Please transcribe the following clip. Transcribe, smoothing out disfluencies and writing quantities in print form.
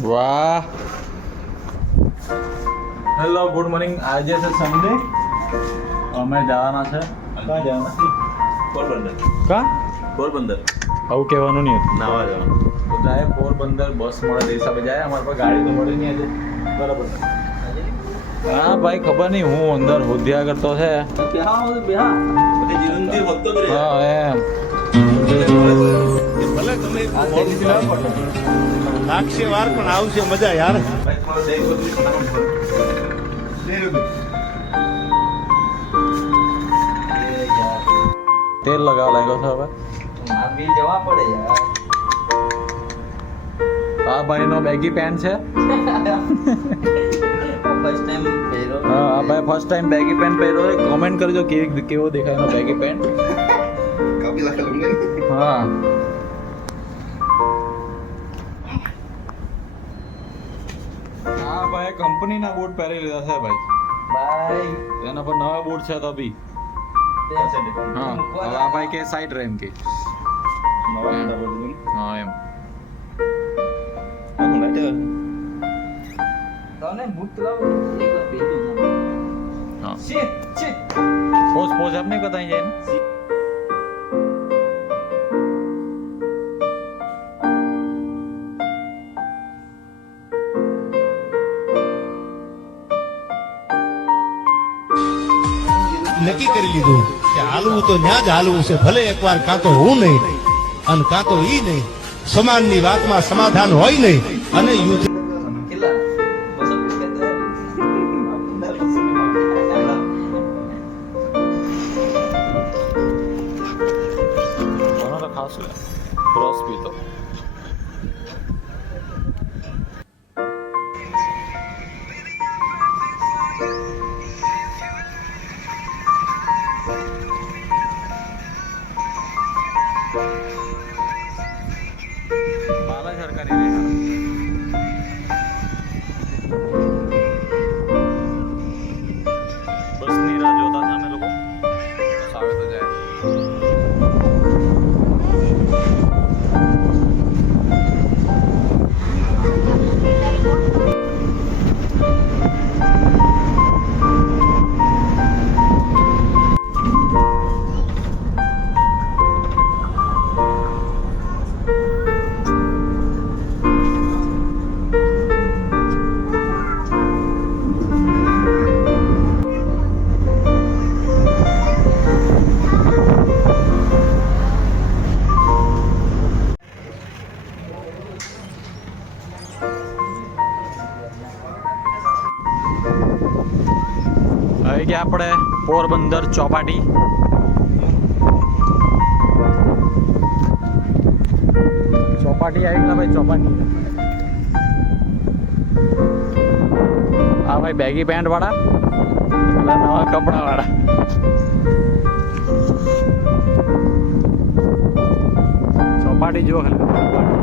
વાહ. Hello good morning. આજે છે સન્ડે. અમે જવાના છે. ક્યાં જવાના? પોરબંદર. કા પોરબંદર આવું કહેવાનું નહીં હતું. નાવા જવાનું. તો જાય પોરબંદર બસ મળે તે હિસાબે જાય. અમારી પાસે ગાડી તો મળી નહીં આજે. બરાબર. હા ભાઈ ખબર નહીં હું અંદર હોદ્યા કરતો છે. બધી જીવનથી વખતો કરે. હા એમ ભલે તમે લાગશે વાર પણ આવશે મજા યાર. ભાઈ તમારો દેખ બધું ફટાફટ કરો. તેલ લગાવવા લાગ્યો છે હવે. જવા પડે યાર. આ ભાઈનો બેગી પેન્ટ છે. ફર્સ્ટ ટાઈમ પહેરો. હા આ ભાઈ ફર્સ્ટ ટાઈમ બેગી પેન્ટ પહેર્યો છે. કમેન્ટ કરજો કેવો દેખાય એનો બેગી પેન્ટ. કાપી લાખે લંગે. હા હા ભાઈ કંપનીના બૂટ પહેરી લીધા છે ભાઈ. ભાઈ એના પર નવા બૂટ છે તો બી. હા હવે આ ભાઈ કે સાઈડ રેમ કે. નવા મોટા બધું. હા એમ આ કોણ લાઈટ? તને બૂટ લાવો એકવાર પહેરી દઉં. હા શિટ શિટ. પોઝ આપને કતાઈ જાય ને. નક્કી કરી લીધું કે હાલવું તો ન્યા જ હાલવું છે, ભલે એકવાર કાં તો હું નહીં અને કાં તો ઈ નહીં. સમાનની વાતમાં સમાધાન હોય નહીં અને યુદ્ધ કેટલા 200 કોનો તો ખાસ લે ક્રોસ પીતો. બાલા સરકારી રે બસની રાહ જોતા છે અમે લોકો. બસ આવે તો જાય. આવી ગયા આપણે પોરબંદર ચોપાટી. ચોપાટી આવી ગયા ભાઈ ચોપાટી. આ ભાઈ બેગી પેન્ટ વાળા પેલા નવા કપડા વાળા. ચોપાટી જુઓ ખાલી ચોપાટી.